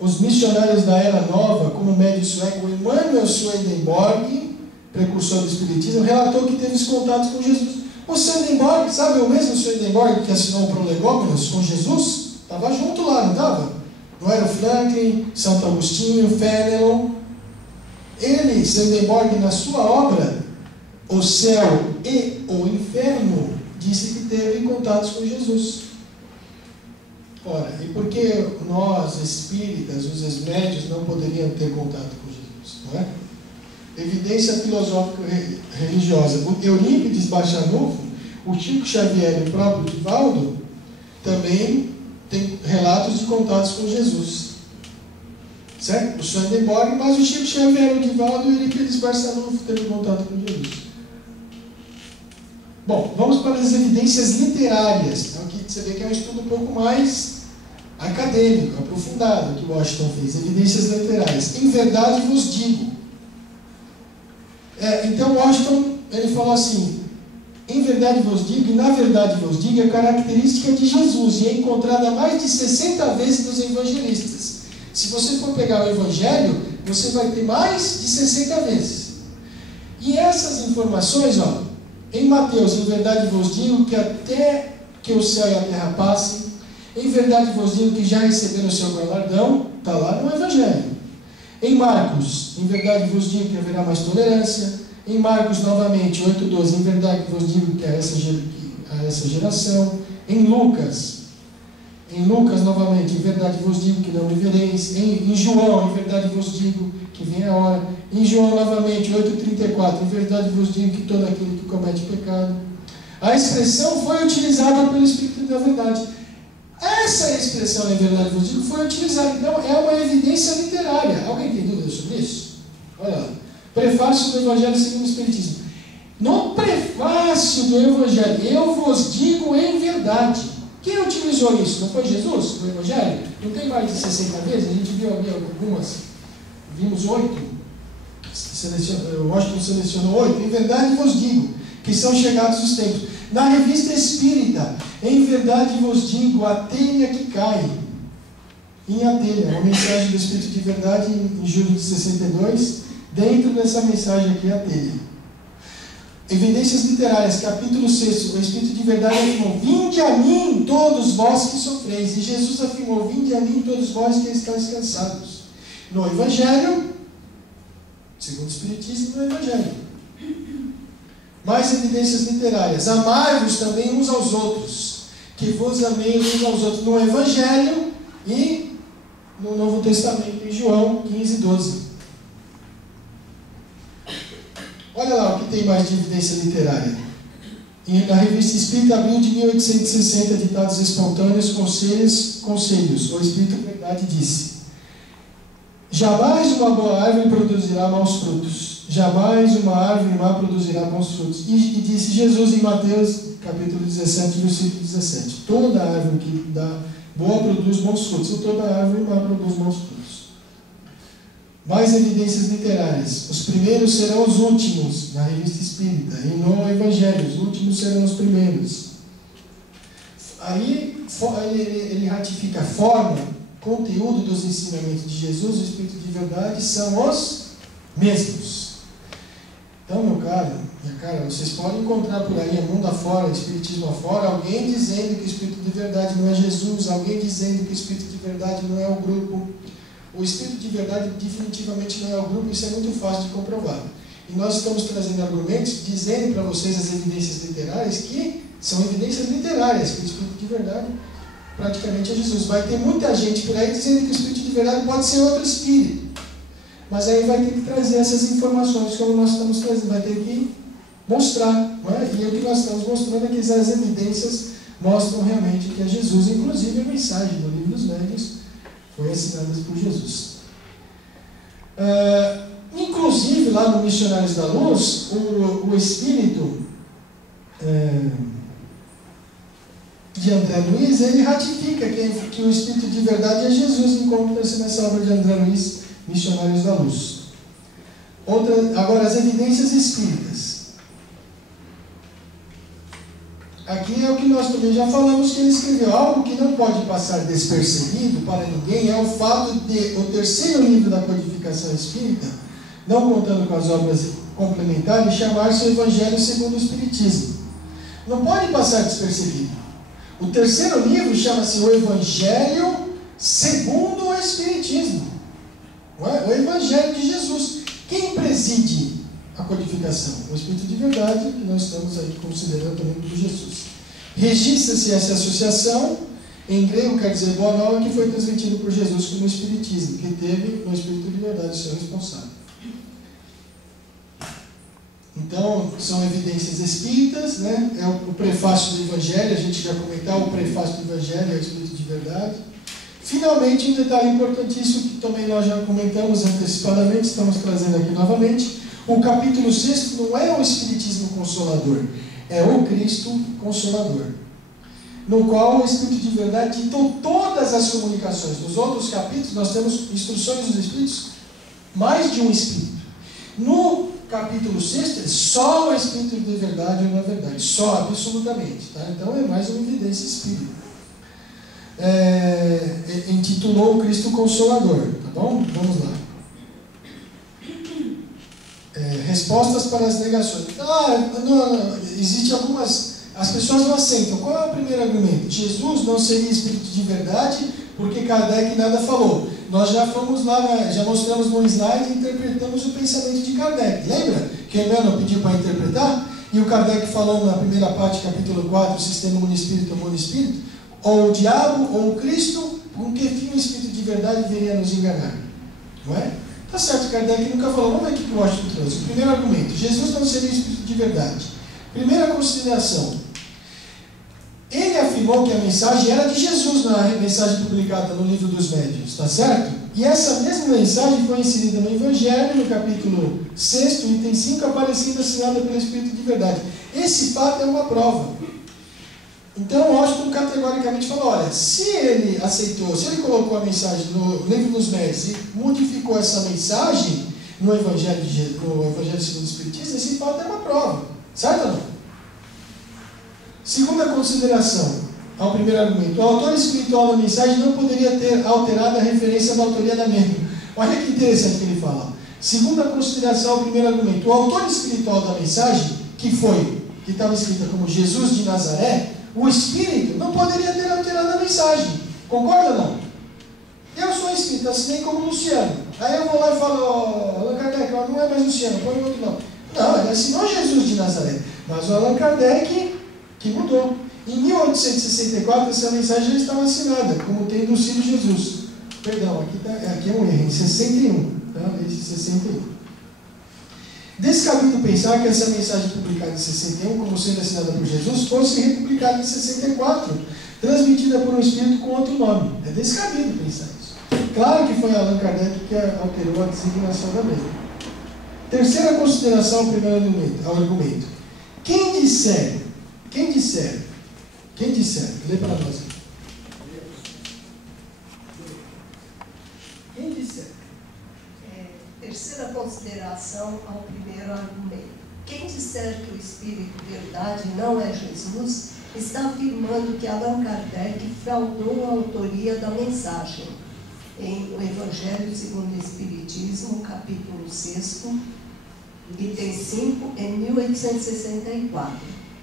Os missionários da Era Nova, como o médico sueco Emanuel Swedenborg, precursor do Espiritismo, relatou que teve contatos com Jesus. O Swedenborg, sabe o mesmo Swedenborg que assinou o Prolegômenos com Jesus? Estava junto lá, não estava? Não era o Franklin, Santo Agostinho, Fenelon. Ele, Swedenborg, na sua obra O Céu e o Inferno, disse que teve contatos com Jesus. Ora, e por que nós, espíritas, os esmédios, não poderiam ter contato com Jesus? Não é? Evidência filosófica religiosa. O Eurípides Barçanufo, o Chico Xavier e o próprio Divaldo também têm relatos de contatos com Jesus. Certo? O Swedenborg, mas o Chico Xavier, o Divaldo e o Eurípides Barçanufo teve contato com Jesus. Bom, vamos para as evidências literárias. Então, aqui você vê que é um estudo um pouco mais acadêmico, aprofundado, que Washington fez. Evidências literárias. Em verdade vos digo. Então, Washington, ele falou assim: em verdade vos digo, e na verdade vos digo, é característica de Jesus, e é encontrada mais de 60 vezes nos evangelistas. Se você for pegar o Evangelho, você vai ter mais de 60 vezes. E essas informações, em Mateus, em verdade vos digo que até que o céu e a terra passem, em verdade vos digo que já receberam o seu galardão, está lá no Evangelho. Em Marcos, em verdade vos digo que haverá mais tolerância. Em Marcos, novamente, 8:12, em verdade vos digo que a essa geração. Em Lucas, novamente, em verdade vos digo que não me vereis. Em João, em verdade vos digo que vem a hora. Em João, novamente, 8:34, em verdade vos digo que todo aquele que comete pecado. A expressão foi utilizada pelo Espírito da Verdade. Essa expressão, em verdade vos digo, foi utilizada. Então, é uma evidência literária. Alguém tem dúvida sobre isso? Olha lá. Prefácio do Evangelho segundo o Espiritismo. No prefácio do Evangelho, eu vos digo em verdade. Quem utilizou isso? Não foi Jesus, no Evangelho? Não tem mais de 60 vezes? A gente viu ali algumas. Vimos 8. Washington selecionou 8. Em verdade vos digo que são chegados os tempos. Na revista Espírita, em verdade vos digo, a telha que cai. Em a telha, uma mensagem do Espírito de Verdade em julho de 62. Dentro dessa mensagem aqui, a telha. Evidências literárias, capítulo 6. O Espírito de Verdade afirmou: vinde a mim todos vós que sofreis. E Jesus afirmou: vinde a mim todos vós que estáis cansados. No Evangelho, segundo o Espiritismo, no Evangelho. Mais evidências literárias. Amai-vos também uns aos outros, que vos amei uns aos outros. No Evangelho e no Novo Testamento, em João 15:12. Olha lá o que tem mais de evidência literária. Na revista Espírita, abril de 1860, ditados espontâneos, conselhos. O Espírito da Verdade disse: Jamais uma boa árvore produzirá maus frutos. Jamais uma árvore má produzirá maus frutos. E disse Jesus em Mateus, capítulo 17, versículo 17. Toda árvore que dá boa produz bons frutos, e toda árvore má produz maus frutos. Mais evidências literárias. Os primeiros serão os últimos, na Revista Espírita, e no Evangelho. Os últimos serão os primeiros. Aí ele ratifica a forma, conteúdo dos ensinamentos de Jesus, o Espírito de verdade, são os mesmos. Então, meu caro, minha cara, vocês podem encontrar por aí, mundo afora, espiritismo afora, alguém dizendo que o Espírito de verdade não é Jesus, alguém dizendo que o Espírito de verdade não é o grupo. O Espírito de verdade definitivamente não é o grupo, isso é muito fácil de comprovar. E nós estamos trazendo argumentos, dizendo para vocês as evidências literárias, que são evidências literárias, que o Espírito de verdade praticamente é Jesus. Vai ter muita gente por aí dizendo que o Espírito de verdade pode ser outro Espírito. Mas aí vai ter que trazer essas informações, como nós estamos trazendo, vai ter que mostrar. Não é? E o que nós estamos mostrando é que as evidências mostram realmente que é Jesus. Inclusive a mensagem do Livro dos Médiuns foi assinada por Jesus. Inclusive lá no Missionários da Luz, o Espírito de André Luiz, ele ratifica que o Espírito de verdade é Jesus, encontra-se nessa obra de André Luiz, Missionários da Luz. Agora, as evidências espíritas. Aqui é o que nós também já falamos, que ele escreveu. Algo que não pode passar despercebido para ninguém é o fato de o terceiro livro da codificação espírita, não contando com as obras complementares, chamar-se o Evangelho segundo o Espiritismo. Não pode passar despercebido. O terceiro livro chama-se o Evangelho segundo o Espiritismo. O Evangelho de Jesus. Quem preside a codificação? O Espírito de verdade, que nós estamos aí considerando também por Jesus. Registra-se essa associação, em grego quer dizer boa nova, que foi transmitido por Jesus como Espiritismo, que teve no Espírito de verdade o seu responsável. Então, são evidências espíritas, né? É o prefácio do Evangelho, a gente já comentou, o prefácio do Evangelho é o Espírito de verdade. Finalmente, um detalhe importantíssimo que também nós já comentamos antecipadamente, estamos trazendo aqui novamente. O capítulo 6 não é o Espiritismo Consolador, é o Cristo Consolador, no qual o Espírito de verdade ditou todas as comunicações. Nos outros capítulos nós temos instruções dos Espíritos, mais de um Espírito. No capítulo 6 só o Espírito de verdade ou na verdade, só, absolutamente. Tá? Então é mais uma evidência espírita. Intitulou o Cristo Consolador, tá bom? Vamos lá. Respostas para as negações. Existe algumas... As pessoas não aceitam. Qual é o primeiro argumento? Jesus não seria Espírito de verdade porque Kardec nada falou. Nós já fomos lá, já mostramos no slide e interpretamos o pensamento de Kardec. Lembra que Emmanuel pediu para interpretar? E o Kardec falou na primeira parte, capítulo 4, sistema mundo-espírito, ou o diabo, ou o Cristo, com que fim o Espírito de verdade viria nos enganar? Não é? Tá certo, Kardec nunca falou. Vamos ver o que o Washington trouxe. O primeiro argumento: Jesus não seria o Espírito de verdade. Primeira consideração: ele afirmou que a mensagem era de Jesus na mensagem publicada no Livro dos Médiuns, tá certo? E essa mesma mensagem foi inserida no Evangelho, no capítulo 6, item 5, aparecendo assinada pelo Espírito de verdade. Esse fato é uma prova. Então, Washington categoricamente falou: olha, se ele aceitou, se ele colocou a mensagem no Livro dos Médiuns e modificou essa mensagem no Evangelho segundo o Espiritismo, esse fato é uma prova. Certo ou não? Segunda consideração ao primeiro argumento: o autor espiritual da mensagem não poderia ter alterado a referência da autoria da mesma. Olha que interessante que ele fala. Segunda consideração ao primeiro argumento: o autor espiritual da mensagem, que estava escrita como Jesus de Nazaré, o Espírito não poderia ter alterado a mensagem. Concorda ou não? Eu sou espírito, assinei como Luciano. Aí eu vou lá e falo: Allan Kardec, não é mais Luciano, põe outro nome. Não, ele assinou Jesus de Nazaré. Mas o Allan Kardec que mudou. Em 1864, essa mensagem já estava assinada, como tendo sido Jesus. Perdão, aqui é um erro, em 61. Tá? Esse 61. Descabido pensar que essa mensagem publicada em 61, como sendo assinada por Jesus, fosse republicada em 64, transmitida por um Espírito com outro nome. É descabido pensar isso. Claro que foi Allan Kardec que alterou a designação da mesma. Terceira consideração ao primeiro argumento. Quem disser, lê para nós. Quem disser. Terceira consideração ao primeiro argumento. Quem disser que o Espírito Verdade não é Jesus, está afirmando que Allan Kardec fraudou a autoria da mensagem em O Evangelho segundo o Espiritismo, capítulo 6, item 5, em 1864,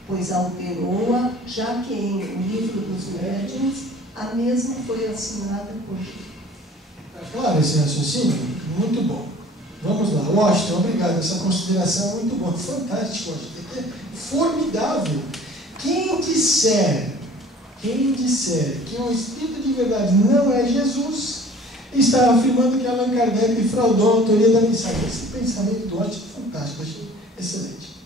pois alterou-a, já que em O Livro dos Médiuns, a mesma foi assinada por... Está claro esse raciocínio? Muito bom. Vamos lá. Washington, obrigado. Essa consideração é muito boa. Fantástico, Washington. É formidável. Quem disser que o Espírito de Verdade não é Jesus, está afirmando que Allan Kardec fraudou a autoria da mensagem. Esse pensamento do Washington é fantástico, achei excelente.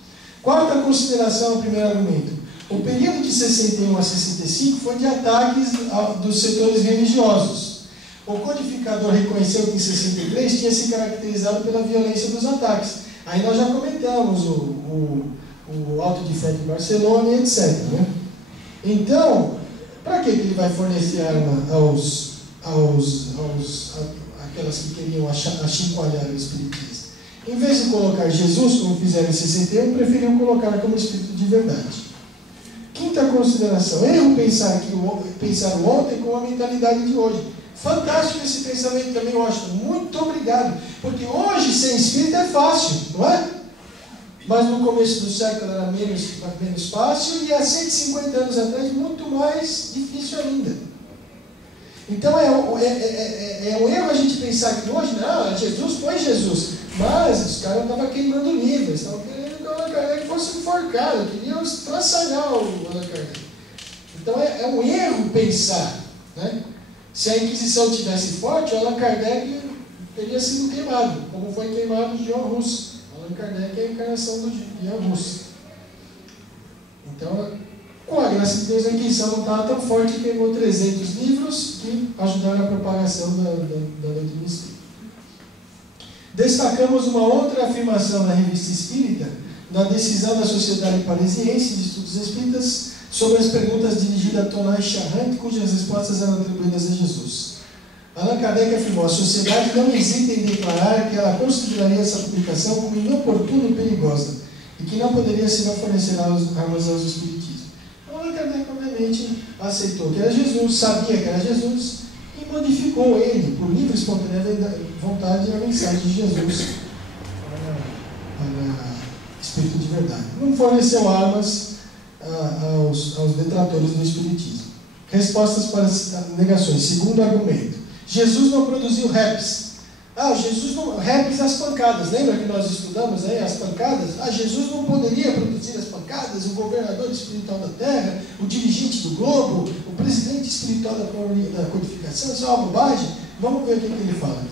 Quarta consideração ao primeiro argumento. O período de 61 a 65 foi de ataques dos setores religiosos. O codificador reconheceu que em 63 tinha se caracterizado pela violência dos ataques. Aí nós já comentamos o Auto de Fé de Barcelona e etc. Né? Então, para que ele vai fornecer arma aquelas que queriam achincalhar o Espiritismo? Em vez de colocar Jesus, como fizeram em 61, preferiam colocar como Espírito de Verdade. Quinta consideração. Erro pensar o ontem com a mentalidade de hoje. Fantástico esse pensamento também, Washington. Muito obrigado. Porque hoje, sem Espírito, é fácil, não é? Mas no começo do século era menos fácil, e há 150 anos atrás, muito mais difícil ainda. Então é um erro a gente pensar que hoje, não, Jesus foi Jesus. Mas os caras estavam queimando livros, estavam querendo que o Allan Kardec fosse enforcado, queriam estraçalhar o Allan Kardec. Então é um erro pensar, né? Se a Inquisição tivesse forte, o Allan Kardec teria sido queimado, como foi queimado o Jean Hus. Allan Kardec é a encarnação do Jean Hus. Então, com a graça de Deus, a Inquisição não estava tão forte que queimou 300 livros que ajudaram a propagação da doutrina espírita. Destacamos uma outra afirmação na Revista Espírita, na decisão da Sociedade Parisiense de Estudos Espíritas, sobre as perguntas dirigidas a Tonai Charrant, cujas respostas eram atribuídas a Jesus. Allan Kardec afirmou: a sociedade não hesita em declarar que ela consideraria essa publicação como inoportuna e perigosa, e que não poderia senão fornecer armas aos espiritismos. Allan Kardec, obviamente, aceitou que era Jesus, sabia que era Jesus, e modificou ele, por livre e espontânea vontade, a mensagem de Jesus para Espírito de Verdade. Não forneceu armas aos detratores do Espiritismo. Respostas para as negações. Segundo argumento: Jesus não produziu raps. Jesus não... Raps, as pancadas. Lembra que nós estudamos aí as pancadas? Jesus não poderia produzir as pancadas, o governador espiritual da Terra, o dirigente do globo, o presidente espiritual da codificação. Isso é uma bobagem? Vamos ver o que ele fala aqui.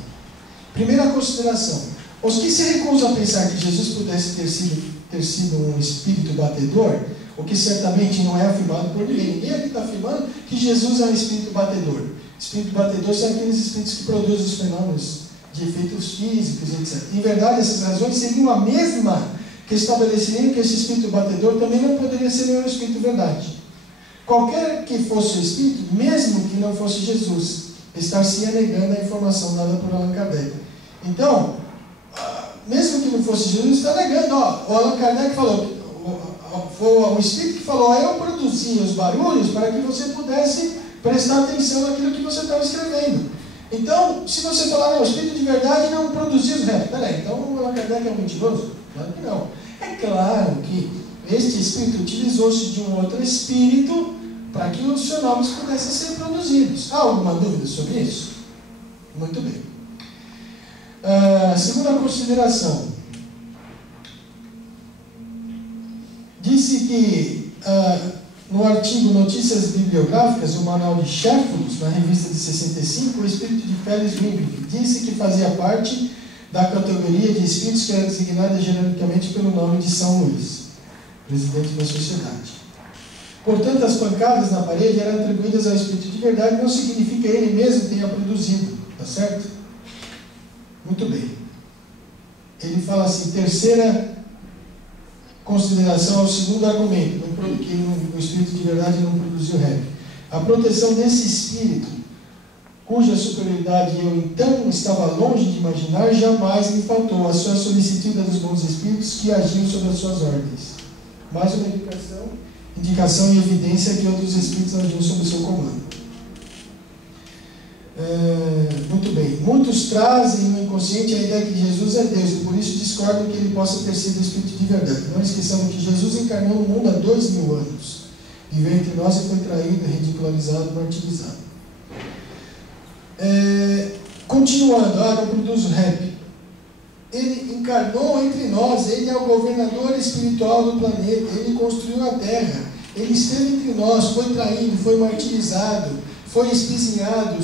Primeira consideração: os que se recusam a pensar que Jesus pudesse ter sido um espírito batedor, o que certamente não é afirmado por ninguém. Ninguém aqui está afirmando que Jesus é um espírito batedor. Espírito batedor são aqueles espíritos que produzem os fenômenos de efeitos físicos, etc. Em verdade, essas razões seriam a mesma que estabeleceriam que esse espírito batedor também não poderia ser nenhum espírito verdade. Qualquer que fosse o espírito, mesmo que não fosse Jesus, estar-se negando a informação dada por Allan Kardec. Então, mesmo que não fosse Jesus, está negando. O Allan Kardec falou, foi o Espírito que falou: eu produzia os barulhos para que você pudesse prestar atenção naquilo que você estava escrevendo. Então, se você falar, não, o Espírito de Verdade não produzia os versos. Peraí, então o Allan Kardec é um mentiroso? Claro que não. É claro que este Espírito utilizou-se de um outro Espírito para que os fenômenos pudessem ser produzidos. Há alguma dúvida sobre isso? Muito bem. Segunda consideração. Disse que no artigo Notícias Bibliográficas, o Manual de Sheffield, na revista de 65, o espírito de Félix Wimbrick disse que fazia parte da categoria de espíritos que era designada genericamente pelo nome de São Luís, presidente da sociedade. Portanto, as pancadas na parede eram atribuídas ao Espírito de Verdade, não significa que ele mesmo tenha produzido. Tá certo? Muito bem. Ele fala assim, terceira consideração ao segundo argumento, que o Espírito de verdade não produziu rap. A proteção desse Espírito, cuja superioridade eu então estava longe de imaginar, jamais me faltou. A sua solicitude dos bons Espíritos que agiam sobre as suas ordens. Mais uma indicação e evidência que outros Espíritos agiam sob o seu comando. Muito bem. Muitos trazem no inconsciente a ideia que Jesus é Deus e por isso discordam que ele possa ter sido Espírito de verdade. Não esqueçamos que Jesus encarnou no mundo há 2000 anos. Viveu entre nós e foi traído, ridicularizado, martirizado. Continuando, não produz rap. Ele encarnou entre nós, ele é o governador espiritual do planeta, ele construiu a terra, ele esteve entre nós, foi traído, foi martirizado, foi espizinhado,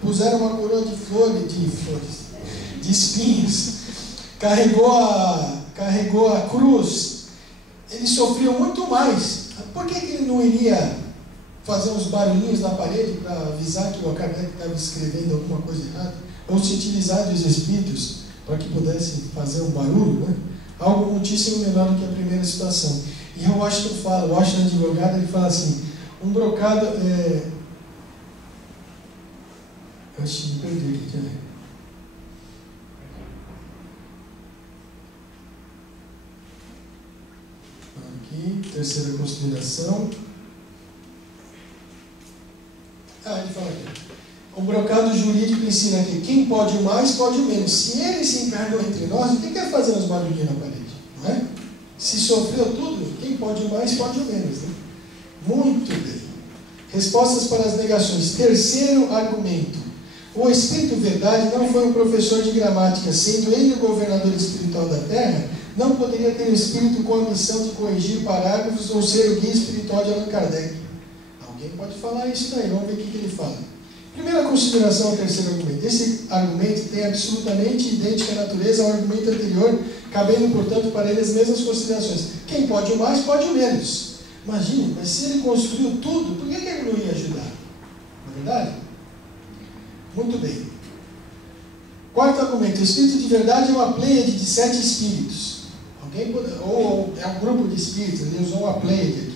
puseram uma coroa de flores, de espinhos, carregou a cruz, ele sofreu muito mais. Por que ele não iria fazer uns barulhinhos na parede para avisar que o Kardec estava escrevendo alguma coisa errada? Ou se utilizar dos espíritos para que pudesse fazer um barulho, né? Algo muitíssimo menor do que a primeira situação. E o Washington fala, o Washington advogado, ele fala assim, um brocado... Eu acho que me perdi aqui. Aqui, terceira consideração. Ele fala aqui. O brocado jurídico ensina aqui, quem pode o mais, pode o menos. Se ele se encarnou entre nós, o que quer fazer uns barulhinhos na parede? Não é? Se sofreu tudo, quem pode o mais, pode o menos. Né? Muito bem. Respostas para as negações. Terceiro argumento. O Espírito Verdade não foi um professor de gramática, sendo ele o governador espiritual da Terra, não poderia ter o Espírito com a missão de corrigir parágrafos ou ser o guia espiritual de Allan Kardec. Alguém pode falar isso daí, vamos ver o que ele fala. Primeira consideração ao terceiro argumento. Esse argumento tem absolutamente idêntica natureza ao argumento anterior, cabendo, portanto, para ele as mesmas considerações. Quem pode o mais, pode o menos. Imagine, mas se ele construiu tudo, por que ele não ia ajudar? Não é verdade? Muito bem. Quarto argumento. O Espírito de verdade é uma pleiade de 7 espíritos. Ou é um grupo de espíritos, ele usou uma pleiade aqui.